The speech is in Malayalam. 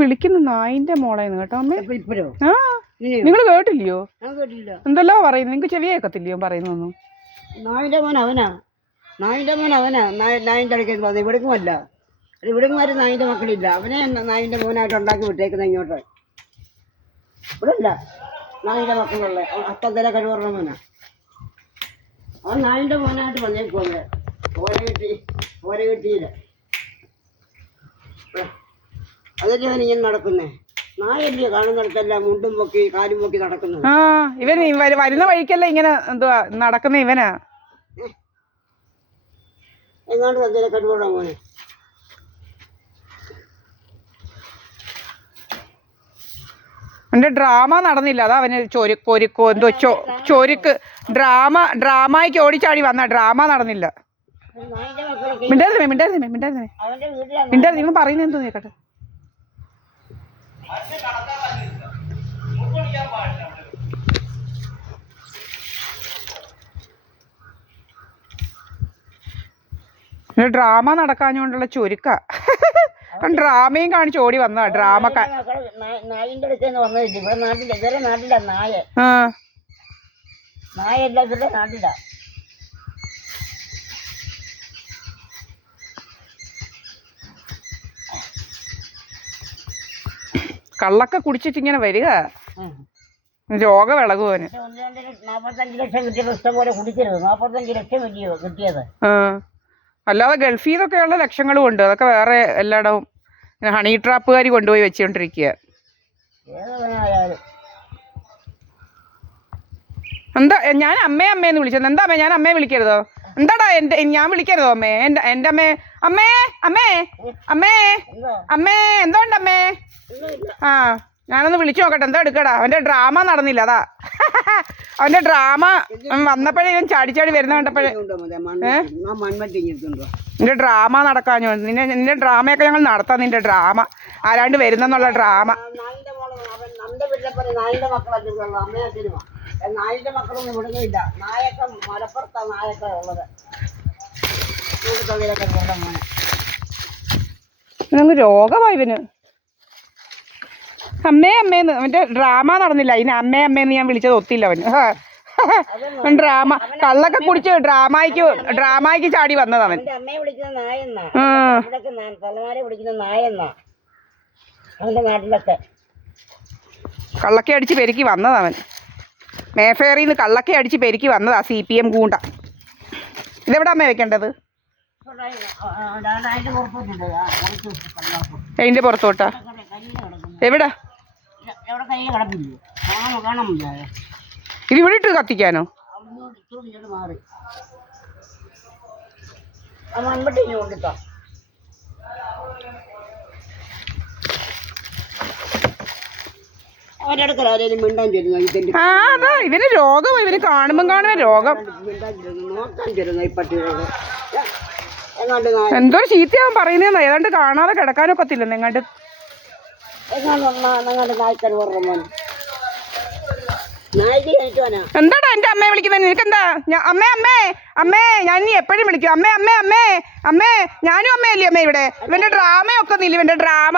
വിളിക്കുന്നു നായിന്റെ മോളേന്ന് കേട്ടോ അമ്മ. ആ നിങ്ങൾ കേട്ടില്ലയോ? എന്തെല്ലോ പറയുന്നു, നിങ്ങക്ക് ചെവി കേൾക്കത്തില്ലയോ പറയുന്നൊന്നും? നായിന്റെ മോൻ അവനാ, നായിന്റെ മോൻ അവനാ. നായിന്റെ ഇടയ്ക്ക് വന്നത് ഇവിടേക്കുമല്ല, ഇവിടേക്കുമാരും നായിന്റെ മക്കളില്ല. അവനെ നായിന്റെ മോനായിട്ട് ഉണ്ടാക്കി വിട്ടേക്കുന്ന ഇങ്ങോട്ട്. ഇവിടെ ഇല്ല നായിന്റെ മക്കളുള്ള അത്തന്തര കഴിവുള്ള മോനാ. അവൻ നായിന്റെ മോനായിട്ട് വന്നേക്കുവല്ലേ. ഓര കിട്ടിയില്ല. അതല്ലേ അവൻ ഇങ്ങനെ നടക്കുന്നേ. നായല്ലേ കാണുന്നിടത്തല്ല മുണ്ടും പൊക്കി കാലും പൊക്കി നടക്കുന്നത്. ആ ഇവൻ വരുന്ന വഴിക്കല്ല ഇങ്ങനെ എന്തുവാ നടക്കുന്ന ഇവനാ. എങ്ങാണ്ട് തന്തര കഴിവുള്ള മോനെ. എന്റെ ഡ്രാമ നടന്നില്ല, അതാ അവന് ചൊരുക്കോ എന്തോ ചൊരുക്ക് ഡ്രാമയ്ക്ക് ഓടിച്ചാടി വന്ന ഡ്രാമ നടന്നില്ല. മിണ്ടായിരുന്നേ നിങ്ങൾ പറയുന്നത് എന്തോ കേക്കട്ടെ. ഡ്രാമ നടക്കാഞ്ഞോണ്ടുള്ള ചൊരുക്ക. ഡ്രാമയും കാണിച്ച് ഓടി വന്നതാ ഡ്രാമ. നായിന്റെ അടുത്ത് വന്നില്ല ഇവിടെ നാട്ടില, ഇവരെ നാട്ടില നായ. നായല്ല ഇവരുടെ നാട്ടില. കള്ളൊക്കെ കുടിച്ചിട്ട് ഇങ്ങനെ വരിക, രോഗം ഇളകുവന്. 45 ലക്ഷം കിട്ടിയത് ഇഷ്ടം പോലെ കുടിക്കരുത്. 45 ലക്ഷം കിട്ടിയത്. അല്ലാതെ ഗൾഫിൽ നിന്നൊക്കെയുള്ള ലക്ഷങ്ങളും ഉണ്ട്. അതൊക്കെ വേറെ എല്ലായിടവും ഹണി ട്രാപ്പുകാർ കൊണ്ടുപോയി വെച്ചുകൊണ്ടിരിക്കുക. എന്താ ഞാൻ അമ്മേന്ന് വിളിച്ചത്? എന്താ അമ്മേ ഞാൻ അമ്മയെ വിളിക്കരുതോ? എന്താടാ ഞാൻ വിളിക്കരുതോ അമ്മേ? എൻ്റെ അമ്മേ അമ്മേ അമ്മേ അമ്മേ അമ്മേ എന്തോണ്ട് അമ്മേ? ആ ഞാനൊന്ന് വിളിച്ചു നോക്കട്ടെ. എന്താ എടുക്കടാ? അവൻ്റെ ഡ്രാമ നടന്നില്ല, അതാ അവൻ്റെ ഡ്രാമ വന്നപ്പോഴേ ഇവൻ ചാടി വരുന്ന കണ്ടപ്പോഴേ. നിന്റെ ഡ്രാമ നടക്കാഞ്ഞോ? നിന്റെ ഡ്രാമയൊക്കെ ഞങ്ങൾ നടത്താം. നിന്റെ ഡ്രാമ ആരാണ്ട് വരുന്നെന്നുള്ള ഡ്രാമ. നായിന്റെ മക്കളൊന്നും വിടുന്നില്ല. നായൊക്കെ മലപ്പുറത്താണ് നായൊക്കെ ഉള്ളത്. ഇവനങ്ങ് രോഗമായി ഇവന്. അമ്മേന്ന് അവൻ്റെ ഡ്രാമ നടന്നില്ല. അതിന് അമ്മേന്ന് ഞാൻ വിളിച്ചത് ഒത്തില്ല അവന്. ഡ്രാമ കള്ളൊക്കെ കുടിച്ച് ഡ്രാമയ്ക്ക് ചാടി വന്നത് അവൻ. അമ്മയെ വിളിക്കുന്ന നായെന്നാ, തലമാരെ വിളിക്കുന്ന നായെന്നാ അവന്റെ നാട്ടിലൊക്കെ. കള്ളക്കെ അടിച്ച് പെരുക്കി വന്നതവൻ. മേഫെയറിന്ന് കള്ളക്കെ അടിച്ച് പെരുക്കി വന്നതാ CPM ഗൂണ്ട. ഇതെവിടെ അമ്മ വെക്കേണ്ടത്? അതിന്റെ പുറത്തോട്ടാ? എവിടെ? ഇത് ഇവിടെ ഇട്ട് കത്തിക്കാനോ? അതാ ഇവന് രോഗം. ഇവന് കാണുമ്പോ രോഗം. എന്തോ ചീത്തയാവും പറയുന്നതെന്നോ. ഏതാണ്ട് കാണാതെ കിടക്കാനൊക്കത്തില്ലെന്ന് എങ്ങാണ്ട്. എന്താടാ എന്റെ അമ്മയെ വിളിക്കുന്നത്? നിനക്കെന്താ? അമ്മേ ഞാൻ ഇനി എപ്പോഴും വിളിക്കും. അമ്മേ ഞാനും അമ്മയല്ലേ അമ്മ ഇവിടെ. ഇവന്റെ ഡ്രാമയൊക്കെ ഒന്നില്ല. ഇവന്റെ ഡ്രാമ